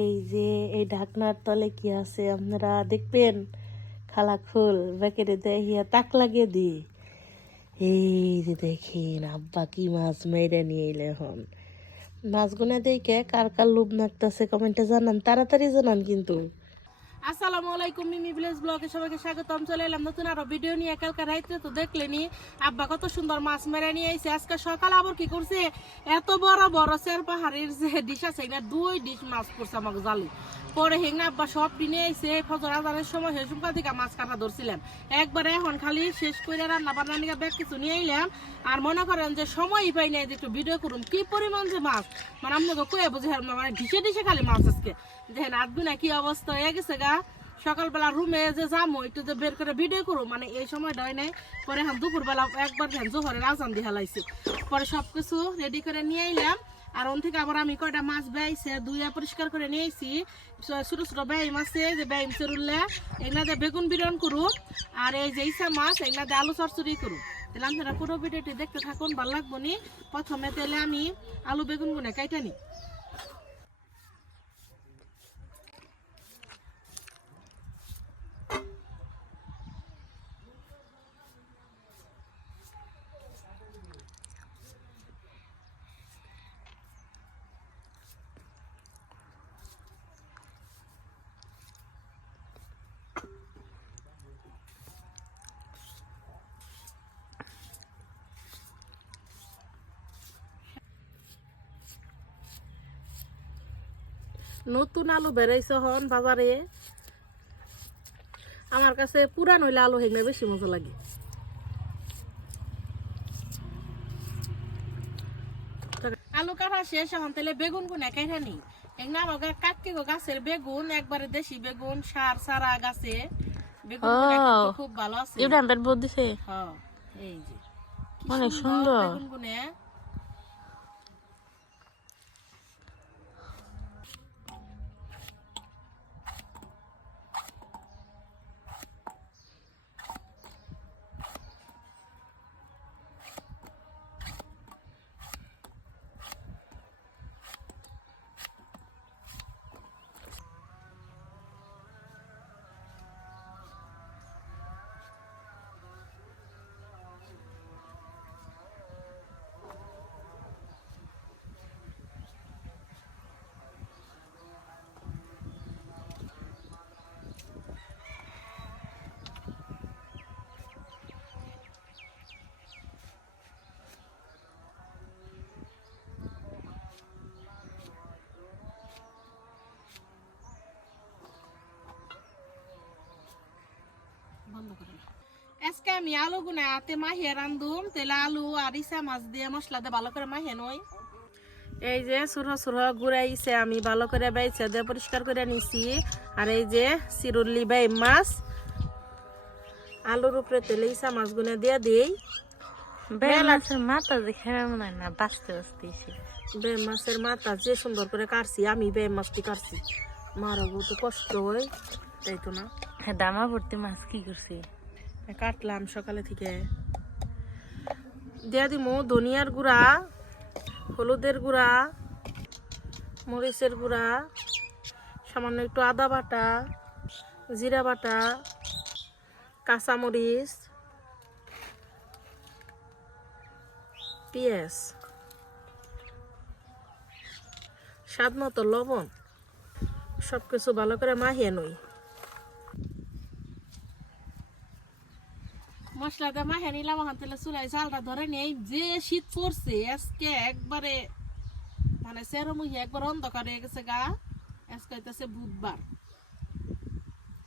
এই যে এই ঢাকনার তলে কি আছে আপনারা দেখবেন। খালা খোল ব্যাকেটে দেখিয়া তাক লাগিয়ে দি। এই যে দেখেন আব্বা কি মাছ মেরে নিয়ে এলে এখন। মাছগুলো দেখে কার কার লোভ লাগতেছে কমেন্টে জানান, তাড়াতাড়ি জানান কিন্তু। আসসালামু আলাইকুম, মিমি ভিলেজ ব্লগে সবাইকে স্বাগতম। চলে এলাম নতুন আরো ভিডিও নিয়ে। কালকে রাইতে তো দেখলেনি আব্বা কত সুন্দর মাছ মেরে নিয়ে আইছে। আজকে সকাল আবার কি করছে, এত বড় বড় সের পাহাড়ের যে ডিশ আছে না, 2 ডিশ মাছ করছে আমাকে জালি। পরে হেংনা আব্বা সব কিনে আইছে। ফজর আজানের সময় হেসুমকা থেকে মাছ কাটা ধরছিলাম একবারে। এখন খালি শেষ করে রান্না বান্না নিয়ে ব্যাগ কিছু নিয়ে আইলাম। আর মনে করেন যে সময়ই পাই নাই যে একটু ভিডিও করুন। কি পরিমাণ যে মাছ, মানে আপনাকে কয়ে বুঝে মানে ডিশে ডিশে খালি মাছ। আজকে দেখেন আদবিনা কি অবস্থা হয়ে গেছে গা। সকালবেলা রুমে যে যাবো একটু যে বের করে ভিডিও করো, মানে এই সময়টা হয় নাই। পরে এখন দুপুরবেলা একবার ধ্যান জোহরের আজান দিয়ে হেলাইছি। পরে সবকিছু রেডি করে নিয়ে আইলাম। আর ওন থেকে আবার আমি কয়টা মাছ বেয়েছে ধুইয়া পরিষ্কার করে নিয়েছি। ছোট ছোট বেইম আছে যে বেইম চরুল্লে এগুলা দিয়ে বেগুন বিরন করু। আর এই যে ইসা মাছ এগুলা দিয়ে আলু চরচুরি করু। তাহলে আপনারা পুরো ভিডিওটি দেখতে থাকুন, ভালো লাগবো নি। প্রথমে তাহলে আমি আলু বেগুন গুনে কাইটা নি। নতুন আলু বেড়াইছে হন বাজারে। আমার কাছে পুরান হইলে আলু হেগনা বেশি মজা লাগে। আলু কাটা শেষ, এখন তাহলে বেগুন গুনে কাইটা নি। এগুলো আমার কাটকে গাছের বেগুন, একবারে দেশি বেগুন, সার সারা গাছে বেগুন খুব ভালো আছে। হ্যাঁ, এই যে অনেক সুন্দর বেগুন গুনে। আজকে আমি আলু গুনে হাতে মাহিয়ে রান্ধুম। তেলে আলু আর ইসা মাছ দিয়ে মশলা দিয়ে ভালো করে মাহিয়ে নই। এই যে সুরহ সুরহ ঘুরাইছে, আমি ভালো করে বাইছে দিয়ে পরিষ্কার করে নিছি। আর এই যে চিরুল্লি বাই মাছ আলুর উপরে তেলে ইসা মাছ গুনে দিয়ে দিই। মাথা দেখে মনে হয় না বাঁচতে বাঁচতে। বে মাছের মাথা যে সুন্দর করে কাটছি, আমি বে মাছটি কাটছি। মারো তো কষ্ট হয়, তাই তো না। হ্যাঁ, দামা ভর্তি মাছ কি করছি কাটলাম সকালে থেকে। দিয়ে দিমু ধনিয়ার গুঁড়া, হলুদের গুঁড়া, মরিচের গুঁড়া, সামান্য একটু আদা বাটা, জিরা বাটা, কাঁচামরিচ, পেঁয়াজ, স্বাদ মতো লবণ, সবকিছু ভালো করে মাখিয়ে নই। মশলাটা মাখিয়ে নিলাম। ওখান থেকে চুলাই চালটা ধরে নেই। যে শীত পড়ছে আজকে একবারে, মানে চেরমুহি একবার অন্ধকার হয়ে গেছে গা। আজকে হইতেছে বুধবার।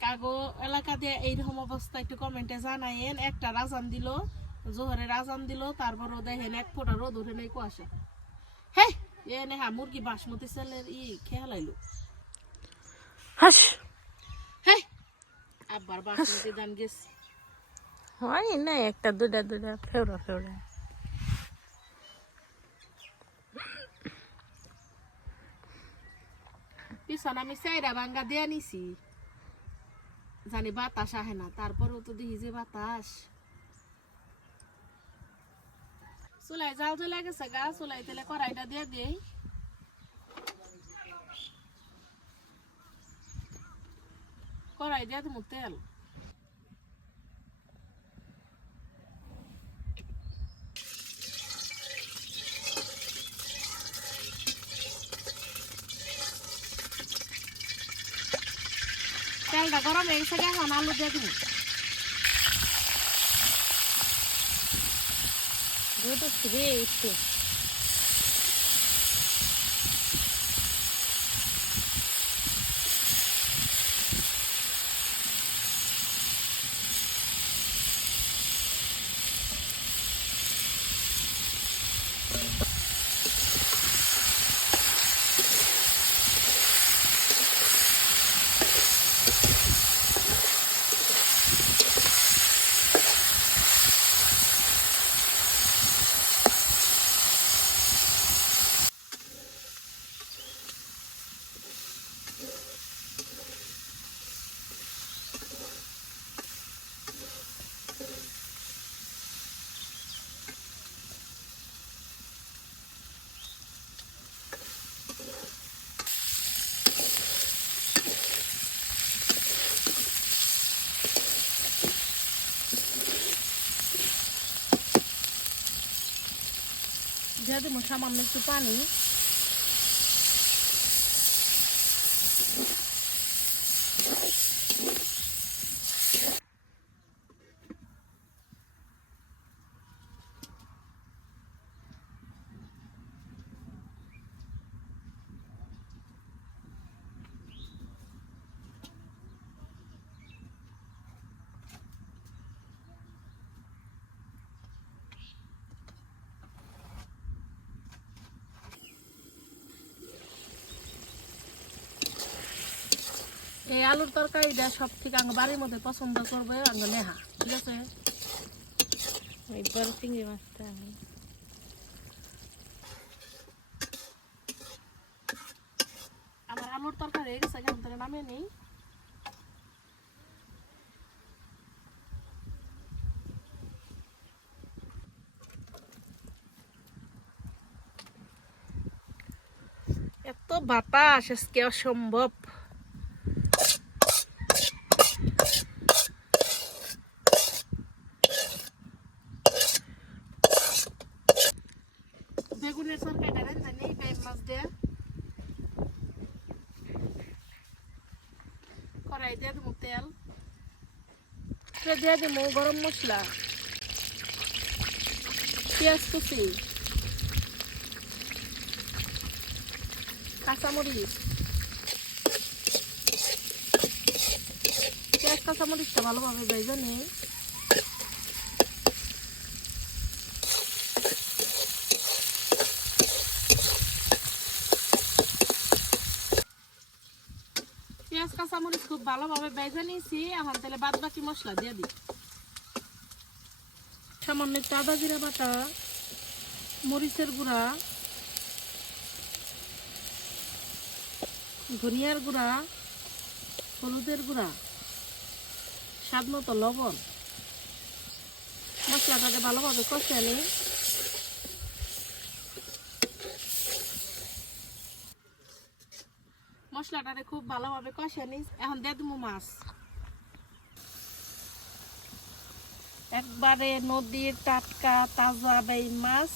কাগো এলাকা দিয়ে এইরকম অবস্থা একটু কমেন্টে জানাইন। একটা রাজান দিল, জোহরের রাজান দিল, তারপরও দেখেন এক ফোঁটা রোদ উঠে নেই, কুয়াশা। হ্যাঁ, এ নেহা মুরগি বাসমতি চালের খেলাইলো। হাস হ্যাঁ, আবার বাসমতি দান গেছি। হয় না, একটা দুটা দুটা ফেউরা ফেউরা। পিছন আমি চাইরা ভাঙ্গা দিয়ে নিছি, জানি বাতাস আহে না। তারপরেও তো দেখি যে বাতাস। চুলাই জাল জ্বলে গেছে গা। চুলাই তেলে কড়াইটা দিয়ে দেই। কড়াই দিয়ে দেবো তেল। তেলটা গরম হয়ে গেছে, এখন আলু দিয়ে দেবো। একটু দিয়ে দেবো সামান্য একটু পানি। এই আলুর তরকারিটা সব থেকে আঙ্গ বাড়ির মধ্যে পছন্দ করবে আঙ্গ নেহা, ঠিক আছে? একবার চিংড়ি মাছটা আমার আলুর তরকারি হয়ে গেছে, এখন তাহলে নামিয়ে নেই। এত বাতাস আজকে অসম্ভব। বেগুনের তরকারিটা রান্না নেই, বেগুন মাছ দিয়ে কড়াই দিয়ে দেবো তেল, দিয়ে দেবো গরম মশলা, পেঁয়াজ কুচি, কাঁচামরিচ। পেঁয়াজ কাঁচামরিচটা ভালোভাবে ভেজে নিই। পেঁয়াজ কাঁচামরিচ খুব ভালোভাবে ভেজে নিয়েছি, এখন তাহলে বাদ বাকি মশলা দিয়ে দিই। সামান্য একটু আদা জিরা বাটা, মরিচের গুঁড়া, ধনিয়ার গুঁড়া, হলুদের গুঁড়া, স্বাদ মতো লবণ। মশলাটাকে ভালোভাবে কষিয়ে নিই। মশলাটাকে খুব ভালোভাবে কষিয়ে নিই, এখন দিয়ে দেবো মাছ। একবারে নদীর টাটকা তাজা এই মাছ।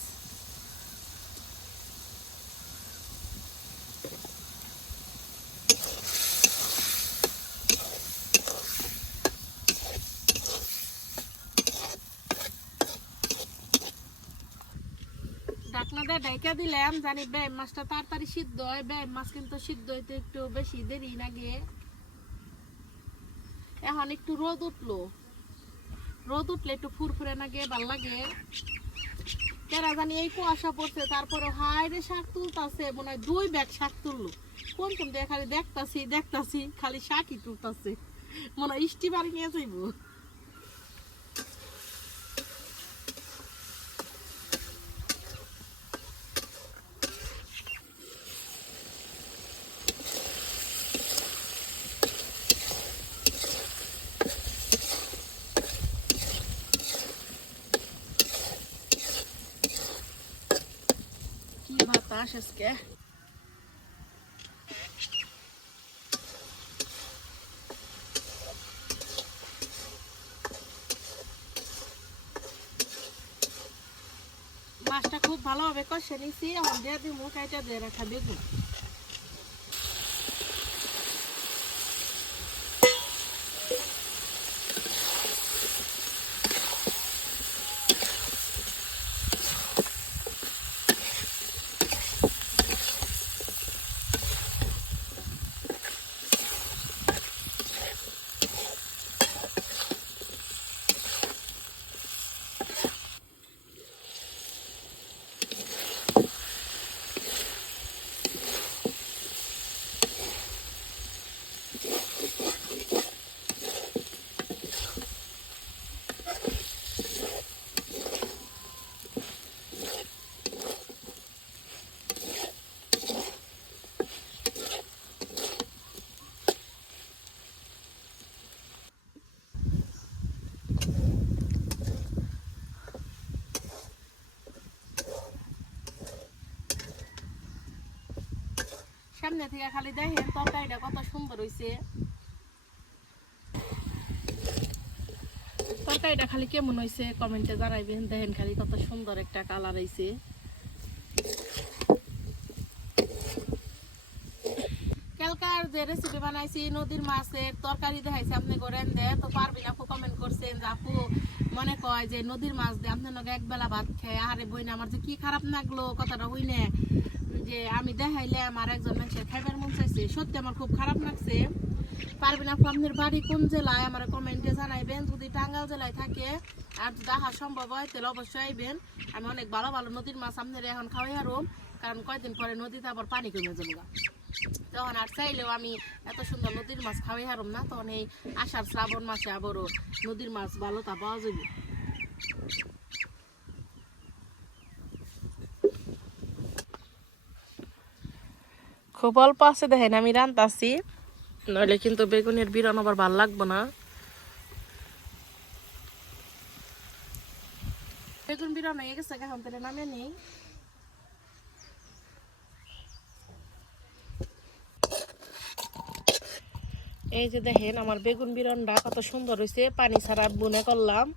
ঢাকনা দিয়ে ঢাকা দিলাম, জানি বেম মাছটা তাড়াতাড়ি সিদ্ধ হয়। বেম মাছ কিন্তু সিদ্ধ হইতে একটু বেশি দেরি লাগে। এখন একটু রোদ উঠলো, রোদ উঠলে একটু ফুরফুরে লাগে, ভাল লাগে। কেনা জানি এই কুয়াশা পড়ছে, তারপরে হাইরে শাক তুলতাছে, মনে হয় 2 ব্যাগ শাক তুললো। কোন কোন দিয়ে খালি দেখতাছি খালি শাকই তুলতাছে, মনে হয় ইষ্টি বাড়ি নিয়ে যাইবো। কি বাতাস আজকে! ভালোভাবে কষে নিছি, এখন দিয়ে দিব কাইটা দিয়ে রাখা বেগুন। সামনে থেকে খালি দেখেন তরকারিটা কত সুন্দর হয়েছে। তরকারিটা খালি কেমন হয়েছে কমেন্টে জানাইবেন। দেখেন খালি কত সুন্দর একটা কালার হয়েছে। কালকার যে রেসিপি বানাইছি নদীর মাছের তরকারি দেখাইছি আপনি করেন দে, তো পারবিন আপু কমেন্ট করছেন যে আপু মনে কয় যে নদীর মাছ দিয়ে আপনার লগে একবেলা ভাত খেয়ে আরে বইনা আমার যে কি খারাপ লাগলো কথাটা হইনে যে আমি দেখাইলে আমার একজন মানুষের খাইবার মন চাইছে। সত্যি আমার খুব খারাপ লাগছে। পারবেন আপু আপনার বাড়ি কোন জেলায় আমার কমেন্টে জানাইবেন। যদি টাঙ্গাইল জেলায় থাকে আর যদি দেখা সম্ভব হয় তাহলে অবশ্যই আইবেন। আমি অনেক ভালো ভালো নদীর মাছ আপনার এখন খাওয়াই হারুম, কারণ কয়েকদিন পরে নদীতে আবার পানি কমে যাবো, তখন আর চাইলেও আমি এত সুন্দর নদীর মাছ খাওয়াই হারুম না। তখন এই আষাঢ় শ্রাবণ মাসে আবারও নদীর মাছ ভালো তা পাওয়া যাবে। খুব অল্প আছে দেখেন আমি রান্তাছি, নইলে কিন্তু বেগুনের বিরান আবার ভাল লাগবো না। বেগুন বিরান হয়ে গেছে, এখন তাহলে নামে নেই। এই যে দেখেন আমার বেগুন বিরানটা কত সুন্দর হয়েছে, পানি ছাড়া বুনে করলাম।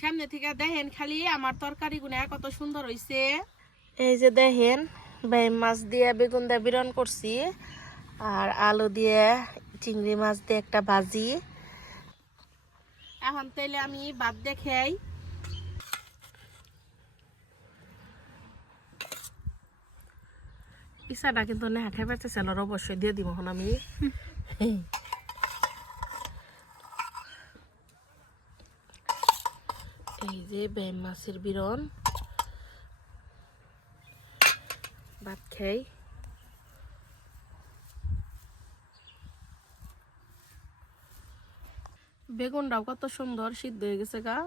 সামনে থেকে দেখেন খালি আমার তরকারি গুনা কত সুন্দর হয়েছে। এই যে দেখেন বাইম মাছ দিয়ে বেগুন দিয়ে বিরান করছি, আর আলু দিয়ে চিংড়ি মাছ দিয়ে একটা ভাজি। এখন তাইলে আমি ভাত দিয়ে খাই। ইচ্ছাটা কিন্তু নেহা খাই পারতেছিল, অবশ্যই দিয়ে দিব এখন আমি। এই যে বেম মাছের বিরন ভাত খাই। বেগুনটাও কত সুন্দর সিদ্ধ হয়ে গেছে গা।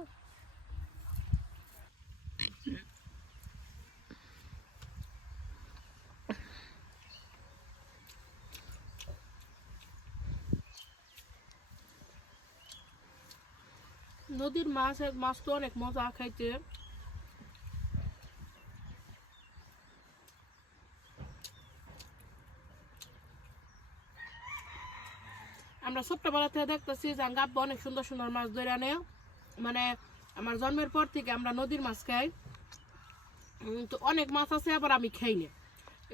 নদীর মাছ তো অনেক মজা খাইতে। আমরা ছোট্টবেলা থেকে দেখতেছি যে আব্বা অনেক সুন্দর সুন্দর মাছ ধরে আনে। মানে আমার জন্মের পর থেকে আমরা নদীর মাছ খাই, তো অনেক মাছ আছে আবার আমি খাই না।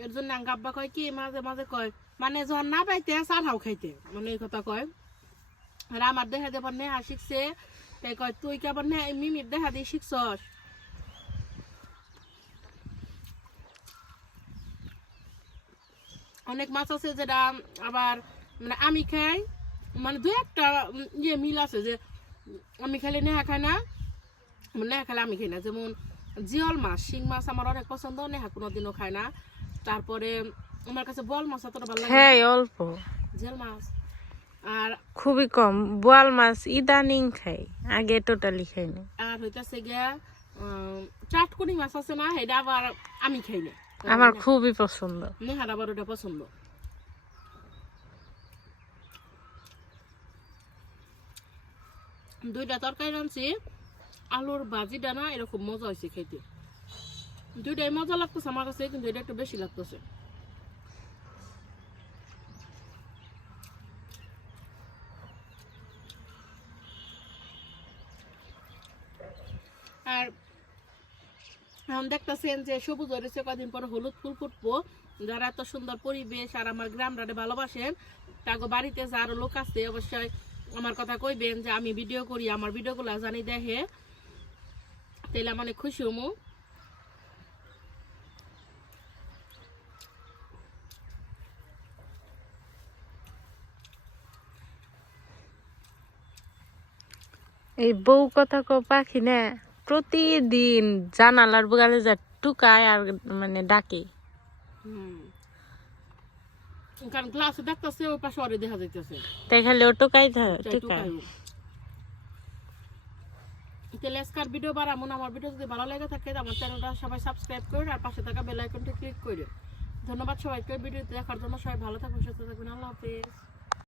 এর জন্য আব্বা কয় কি মাঝে মাঝে কয় মানে যখন না পাইতে চাঠাও খাইতে, মানে এই কথা কয়। আর আমার দেখা দেবার নেহা শিখছে, তাই কয় তুই কেবল নে মিমির দেখা দিয়ে শিখছস। অনেক মাছ আছে যেটা আবার মানে আমি খাই, মানে দু একটা ইয়ে মিল আছে যে আমি খেলে নেহা খাই না, নেহা খেলে আমি খাই না। যেমন জিওল মাছ, শিং মাছ আমার অনেক পছন্দ, নেহা কোনোদিনও খায় না। তারপরে আমার কাছে বল মাছ অতটা ভালো লাগে। হ্যাঁ অল্প, জিওল মাছ আর খুবই কম। বোয়াল মাছ ইদানিং খাই, আগে টোটালি খাই না। আর হইতাছে গিয়া চাটকুনি মাছ আছে না, এটা আবার আমি খাই না। আমার খুবই পছন্দ। নেহার আবার ওটা পছন্দ। দুইটা তরকারি রাঁধছি, আলুর ভাজিটা না এরকম মজা হয়েছে খেতে। দুইটাই মজা লাগতেছে আমার কাছে, কিন্তু এটা একটু বেশি লাগতেছে। এখন দেখতেছেন যে সবুজ হয়েছে, কদিন পরে হলুদ ফুল ফুটবো। যারা এত সুন্দর পরিবেশ আর আমার গ্রামটাকে ভালোবাসেন, তাকে বাড়িতে যার লোক আছে অবশ্যই আমার কথা কইবেন যে আমি ভিডিও করি, আমার ভিডিওগুলো জানি দেখে, তাইলে আমি অনেক খুশি হমু। এই বউ কথা কো পাখি না প্রতিদিন জানালার বুগালে যা টুকায় আর মানে ডাকে। কারণ গ্লাসে দেখতেছে ওই পাশে অরে দেখা যাইতেছে, তাই খালি ও টুকাই টুকায়। তাহলে আজকের ভিডিও বাড়াবো না। আমার ভিডিও যদি ভালো লাগে থাকে আমার চ্যানেলটা সবাই সাবস্ক্রাইব করুন আর পাশে থাকা বেল আইকনটি ক্লিক করুন। ধন্যবাদ সবাইকে ভিডিওতে দেখার জন্য। সবাই ভালো থাকুন, সুস্থ থাকুন। আল্লাহ হাফেজ।